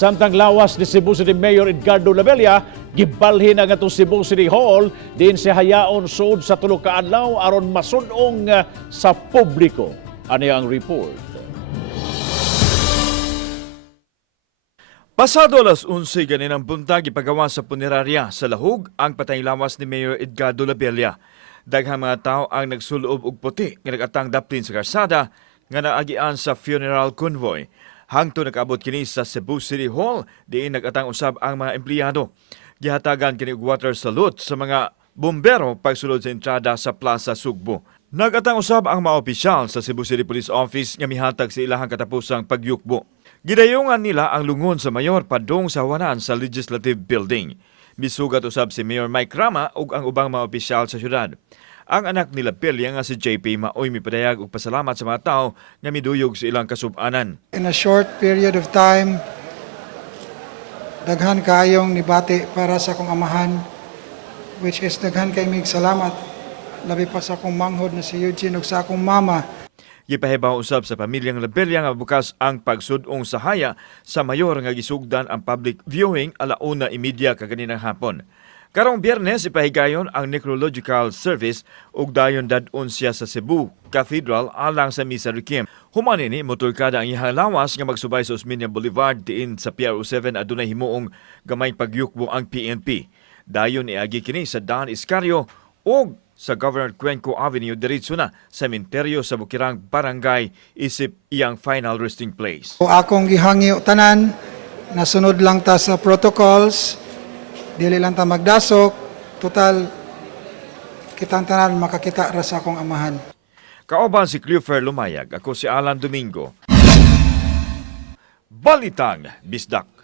Samtang lawas ni Cebu City Mayor Edgardo Labella, gibalhin ang atong Cebu City Hall din si hayaon sud sa tulo ka adlaw aron masud-ong sa publiko. Ano ang report? Pasado alas 11 ganinang buntag ipagawa sa punerarya sa Lahug ang patay lawas ni Mayor Edgardo Labella. Daghang mga tao ang nagsulob og puti nga nagatang daplin sa karsada nga naagian sa funeral convoy. Hangtod nakaabot kini sa Cebu City Hall diin nagatang usab ang mga empleyado. Gihatagan kini og water salute sa mga bombero pagsulod sa entrada sa Plaza Sugbo. Nagatang usab ang mga opisyal sa Cebu City Police Office nga mihatag sa ilahang katapusang pagyukbo. Gidayungan nila ang lungon sa mayor padung sa hawanan sa Legislative Building. Misugat usab si Mayor Mike Rama ug ang ubang mga opisyal sa syudad. Ang anak nila Pelia nga si JP maoy mipadayag og pasalamat sa mga tao nga miduyog sa ilang kasub-anan. In a short period of time, daghan kayong nibati para sa akong amahan, which is daghan kay mig salamat. Labi pa sa akong manghod na si Eugene ug sa akong mama. Gipahibaw usab sa pamilyang Labella nga bukas ang pagsud-ong sahaya sa mayor nga gisugdan ang public viewing ala 1:30 kaganinang hapon. Karong Biyernes ipahigayon ang necrological service ug dayon dad-on siya sa Cebu Cathedral alang sa Misa Requiem. Human ini motorkada ang iyang lawas nga magsubay sa Osmeña Boulevard diin sa PRO7 adunay himuong gamay pagyukbo ang PNP. Dayon iagi kini sa Dan Iscario ug sa Governor Cuenco Avenue diretso na sa sementeryo sa Bukirang Barangay isip iyang final resting place. Akong gihangyo tanan, nasunod lang ta sa protocols, dili lang ta magdasok, total kitang tanan makakita ra sa akong amahan. Kauban si Clifford Lumayag, ako si Alan Domingo. Balitang Bisdak.